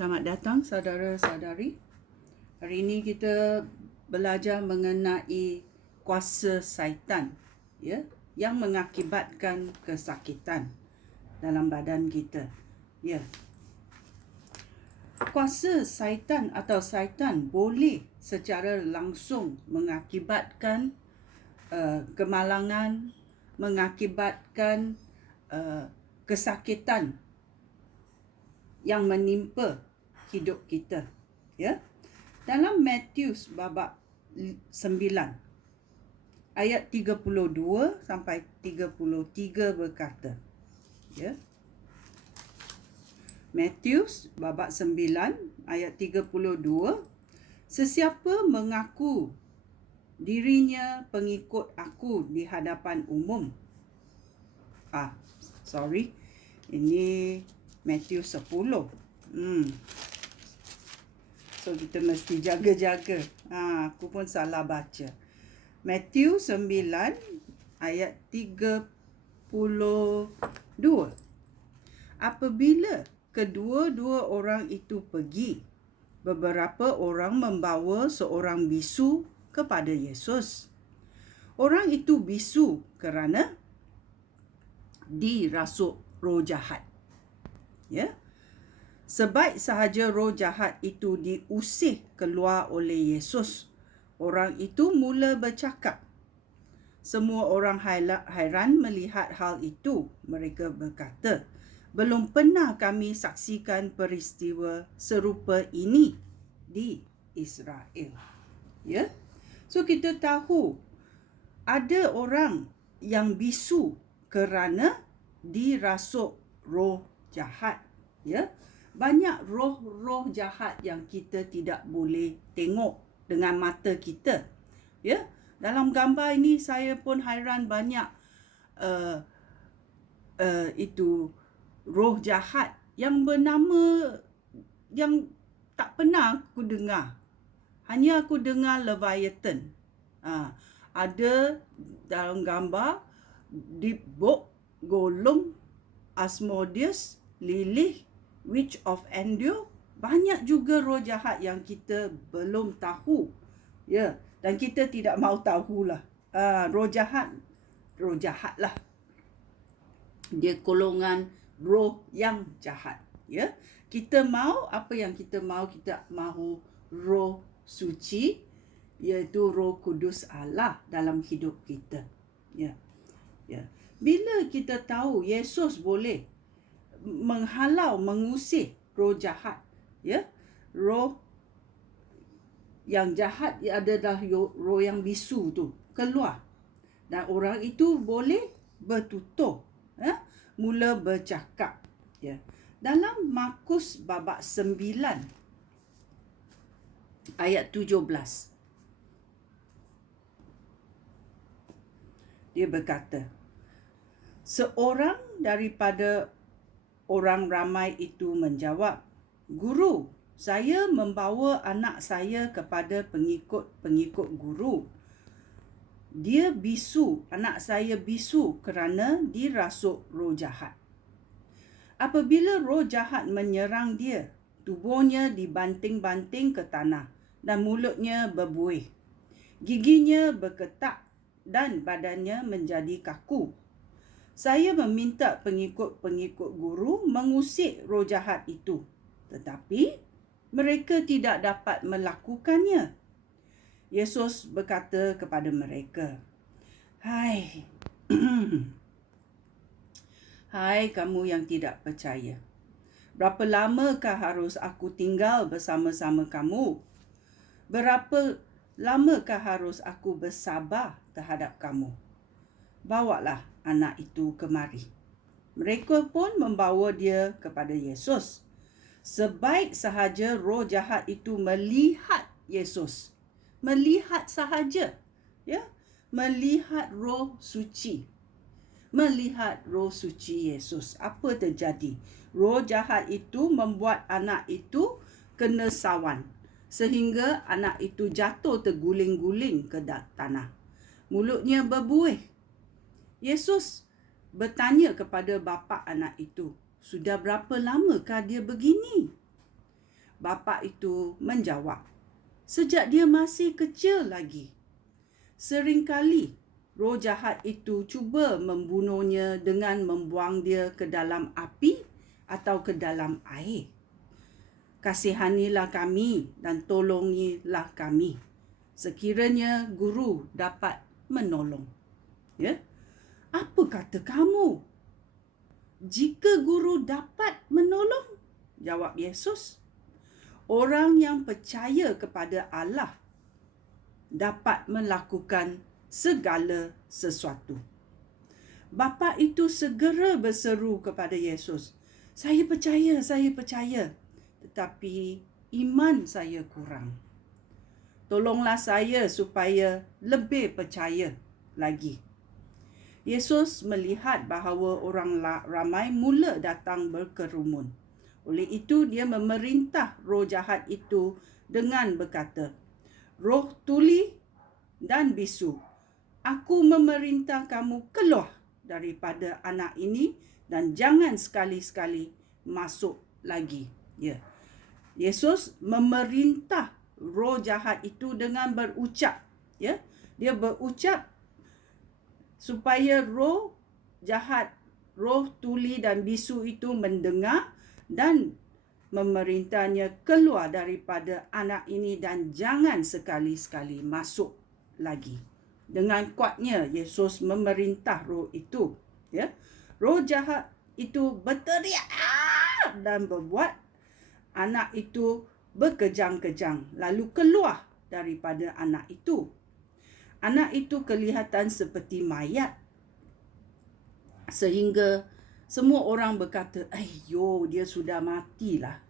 Selamat datang saudara-saudari. Hari ini kita belajar mengenai kuasa syaitan, ya, yang mengakibatkan kesakitan dalam badan kita. Ya. Kuasa syaitan atau syaitan boleh secara langsung mengakibatkan kemalangan, mengakibatkan kesakitan yang menimpa hidup kita, ya. Dalam Matius babak 9 ayat 32 sampai 33 berkata, ya. Matius babak 9 ayat 32, sesiapa mengaku dirinya pengikut aku di hadapan umum. Ini Matius 10. So kita mesti jaga-jaga. Aku pun salah baca. Matius 9 ayat 32. Apabila kedua-dua orang itu pergi, beberapa orang membawa seorang bisu kepada Yesus. Orang itu bisu kerana dirasuk roh jahat. Ya. Sebaik sahaja roh jahat itu diusir keluar oleh Yesus, orang itu mula bercakap. Semua orang hairan melihat hal itu. Mereka berkata, belum pernah kami saksikan peristiwa serupa ini di Israel. Ya. So kita tahu ada orang yang bisu kerana dirasuk roh jahat, ya. Banyak roh-roh jahat yang kita tidak boleh tengok dengan mata kita, ya. Dalam gambar ini saya pun hairan banyak itu roh jahat yang bernama yang tak pernah aku dengar. Hanya aku dengar Leviathan. Ada dalam gambar Dibok, Golum, Asmodeus, Lilith, Witch of Endor. Banyak juga roh jahat yang kita belum tahu, ya, dan kita tidak mahu tahulah. Roh jahat lah. Dia golongan roh yang jahat, ya. Kita mahu apa yang kita mahu? Kita mahu roh suci, iaitu Roh Kudus Allah dalam hidup kita, ya. Ya. Bila kita tahu Yesus boleh menghalau, mengusir roh jahat, ya. Roh yang jahat adalah roh yang bisu tu keluar, dan orang itu boleh bertutur, ya, mula bercakap, ya. Dalam Markus babak 9 ayat 17, dia berkata, seorang daripada orang ramai itu menjawab, Guru, saya membawa anak saya kepada pengikut guru. Dia bisu, anak saya bisu kerana dirasuk roh jahat. Apabila roh jahat menyerang dia, tubuhnya dibanting-banting ke tanah dan mulutnya berbuih. Giginya berketak dan badannya menjadi kaku. Saya meminta pengikut-pengikut guru mengusir roh jahat itu, tetapi mereka tidak dapat melakukannya. Yesus berkata kepada mereka, Hai kamu yang tidak percaya, berapa lamakah harus aku tinggal bersama-sama kamu? Berapa lamakah harus aku bersabar terhadap kamu? Bawalah anak itu kemari. Mereka pun membawa dia kepada Yesus. Sebaik sahaja roh jahat itu melihat Yesus, melihat sahaja, ya, melihat roh suci, Yesus, apa terjadi? Roh jahat itu membuat anak itu kena sawan, sehingga anak itu jatuh terguling-guling ke tanah. Mulutnya berbuih. Yesus bertanya kepada bapa anak itu, sudah berapa lamakah dia begini? Bapa itu menjawab, sejak dia masih kecil lagi. Seringkali roh jahat itu cuba membunuhnya dengan membuang dia ke dalam api atau ke dalam air. Kasihanilah kami dan tolongilah kami, sekiranya guru dapat menolong. Ya, apa kata kamu? Jika guru dapat menolong, jawab Yesus, orang yang percaya kepada Allah dapat melakukan segala sesuatu. Bapa itu segera berseru kepada Yesus, saya percaya, tetapi iman saya kurang. Tolonglah saya supaya lebih percaya lagi. Yesus melihat bahawa orang ramai mula datang berkerumun. Oleh itu, dia memerintah roh jahat itu dengan berkata, roh tuli dan bisu, aku memerintah kamu keluar daripada anak ini dan jangan sekali-sekali masuk lagi. Ya. Yesus memerintah roh jahat itu dengan berucap. Ya. Dia berucap supaya roh jahat, roh tuli dan bisu itu mendengar dan memerintahnya keluar daripada anak ini dan jangan sekali-sekali masuk lagi. Dengan kuatnya Yesus memerintah roh itu. Ya. Roh jahat itu berteriak dan berbuat anak itu berkejang-kejang lalu keluar daripada anak itu. Anak itu kelihatan seperti mayat sehingga semua orang berkata, "Ayyo, dia sudah matilah."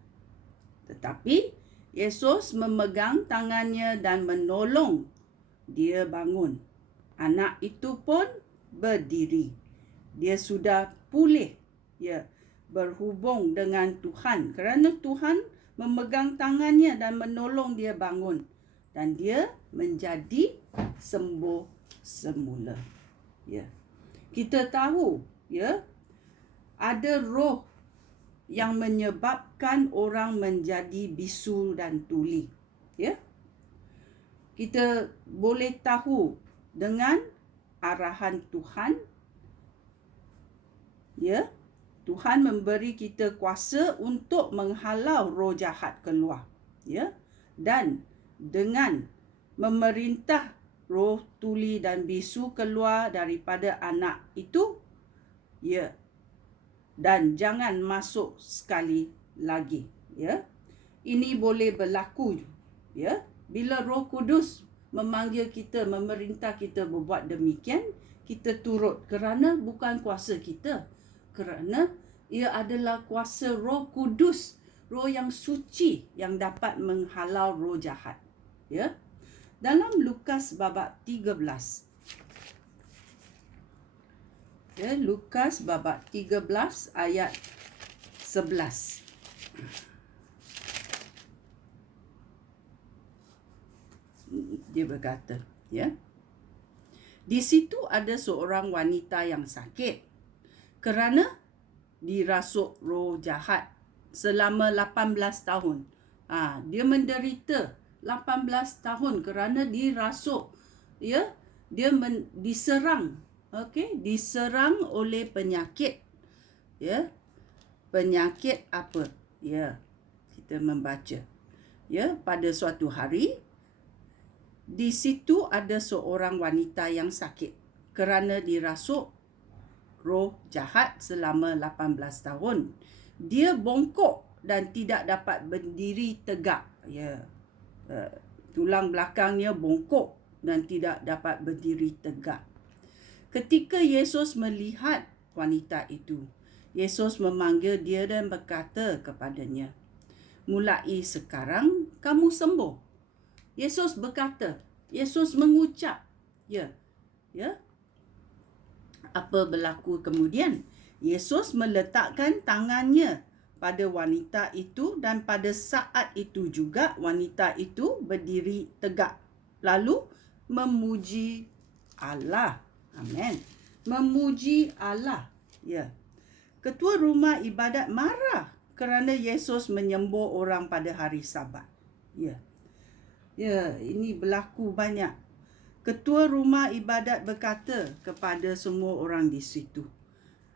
Tetapi Yesus memegang tangannya dan menolong dia bangun. Anak itu pun berdiri. Dia sudah pulih, ya, berhubung dengan Tuhan kerana Tuhan memegang tangannya dan menolong dia bangun dan dia menjadi sembuh semula. Ya. Kita tahu, ya, ada roh yang menyebabkan orang menjadi bisu dan tuli. Ya. Kita boleh tahu dengan arahan Tuhan. Ya. Tuhan memberi kita kuasa untuk menghalau roh jahat keluar. Ya. Dan dengan memerintah roh tuli dan bisu keluar daripada anak itu, ya, dan jangan masuk sekali lagi. Ya. Ini boleh berlaku, ya, bila Roh Kudus memanggil kita, memerintah kita berbuat demikian, kita turut kerana bukan kuasa kita, kerana ia adalah kuasa Roh Kudus, roh yang suci yang dapat menghalau roh jahat. Ya. Dalam Lukas bab 13. Ya, Lukas bab 13 ayat 11. Dia berkata, ya. Di situ ada seorang wanita yang sakit kerana dirasuk roh jahat selama 18 tahun. Dia menderita 18 tahun kerana dirasuk. Ya, dia diserang. Okey, diserang oleh penyakit. Ya. Penyakit apa? Ya. Kita membaca. Ya, pada suatu hari di situ ada seorang wanita yang sakit kerana dirasuk roh jahat selama 18 tahun. Dia bongkok dan tidak dapat berdiri tegak. Ya. Tulang belakangnya bongkok dan tidak dapat berdiri tegak. Ketika Yesus melihat wanita itu, Yesus memanggil dia dan berkata kepadanya, "Mulai sekarang kamu sembuh." Yesus berkata, Yesus mengucap, ya. Apa berlaku kemudian? Yesus meletakkan tangannya pada wanita itu dan pada saat itu juga wanita itu berdiri tegak. Lalu memuji Allah. Amin. Memuji Allah. Ya. Ketua rumah ibadat marah kerana Yesus menyembuh orang pada hari Sabat. Ya. Ya, ini berlaku banyak. Ketua rumah ibadat berkata kepada semua orang di situ,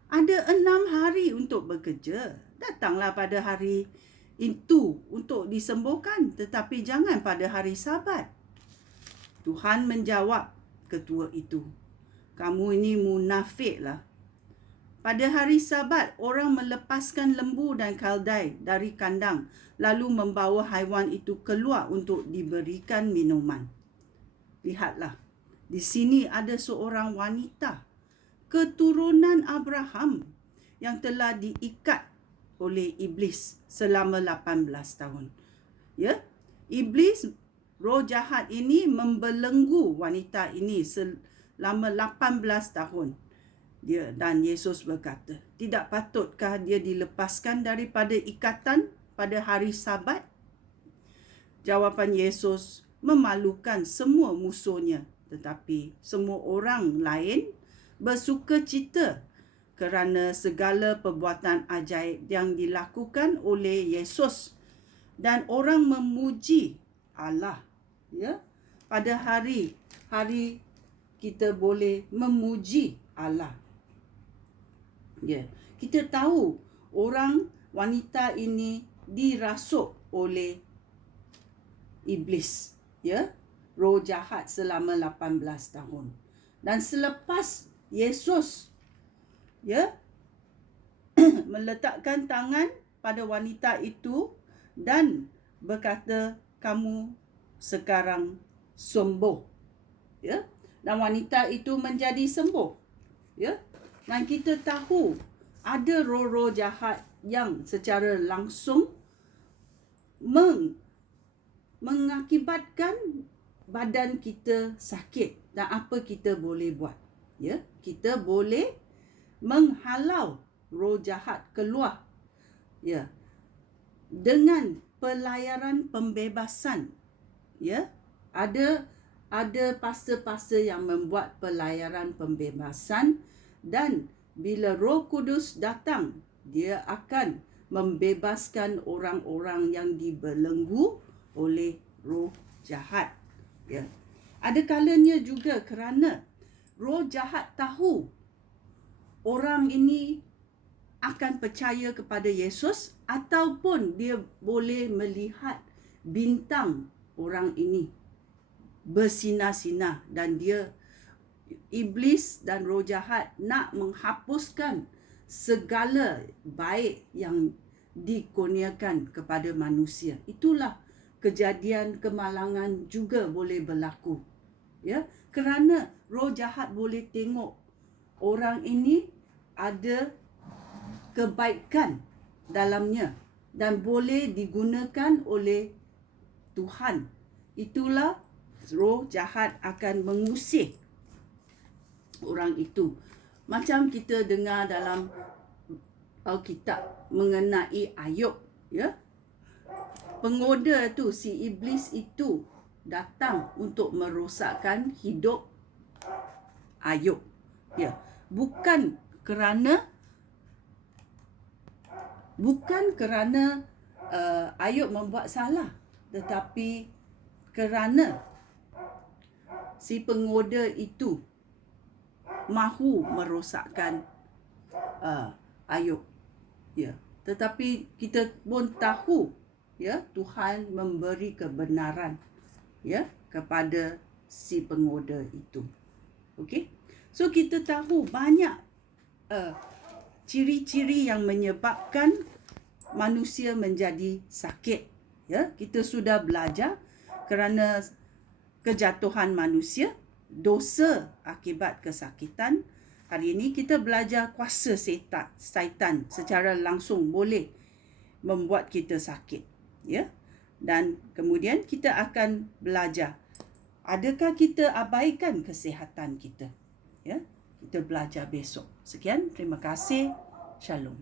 ada 6 hari untuk bekerja. Datanglah pada hari itu untuk disembuhkan, tetapi jangan pada hari Sabat. Tuhan menjawab ketua itu, kamu ini munafiklah. Pada hari Sabat, orang melepaskan lembu dan keldai dari kandang, lalu membawa haiwan itu keluar untuk diberikan minuman. Lihatlah, di sini ada seorang wanita, keturunan Abraham, yang telah diikat oleh iblis selama 18 tahun. Ya, iblis, roh jahat ini membelenggu wanita ini selama 18 tahun. Dan Yesus berkata, tidak patutkah dia dilepaskan daripada ikatan pada hari Sabat? Jawapan Yesus memalukan semua musuhnya, tetapi semua orang lain bersukacita kerana segala perbuatan ajaib yang dilakukan oleh Yesus, dan orang memuji Allah. Ya, pada hari kita boleh memuji Allah. Ya, kita tahu wanita ini dirasuk oleh iblis, ya, roh jahat selama 18 tahun. Dan selepas Yesus, ya, meletakkan tangan pada wanita itu dan berkata, kamu sekarang sembuh, ya, dan wanita itu menjadi sembuh, ya. Dan kita tahu ada roh-roh jahat yang secara langsung mengakibatkan badan kita sakit. Dan apa kita boleh buat? Ya, kita boleh menghalau roh jahat keluar, ya, dengan pelayaran pembebasan. Ya, ada pastor-pastor yang membuat pelayaran pembebasan, dan bila Roh Kudus datang, dia akan membebaskan orang-orang yang dibelenggu oleh roh jahat. Ya. Ada kalanya juga kerana roh jahat tahu orang ini akan percaya kepada Yesus, ataupun dia boleh melihat bintang orang ini bersinar-sinar, dan iblis dan roh jahat nak menghapuskan segala baik yang dikurniakan kepada manusia. Itulah kejadian kemalangan juga boleh berlaku. Ya, kerana roh jahat boleh tengok orang ini ada kebaikan dalamnya dan boleh digunakan oleh Tuhan. Itulah roh jahat akan mengusir orang itu. Macam kita dengar dalam Alkitab mengenai Ayub, ya. Penggoda tu, si iblis itu datang untuk merosakkan hidup Ayub. Ya, bukan kerana Ayub membuat salah, tetapi kerana si penggoda itu mahu merosakkan Ayub. Ya, tetapi kita pun tahu, ya, Tuhan memberi kebenaran, ya, kepada si penggoda itu. Okey. So kita tahu banyak ciri-ciri yang menyebabkan manusia menjadi sakit. Ya, kita sudah belajar kerana kejatuhan manusia, dosa akibat kesakitan. Hari ini kita belajar kuasa syaitan secara langsung boleh membuat kita sakit, ya. Dan kemudian kita akan belajar, adakah kita abaikan kesihatan kita? Ya, kita belajar besok. Sekian, terima kasih. Shalom.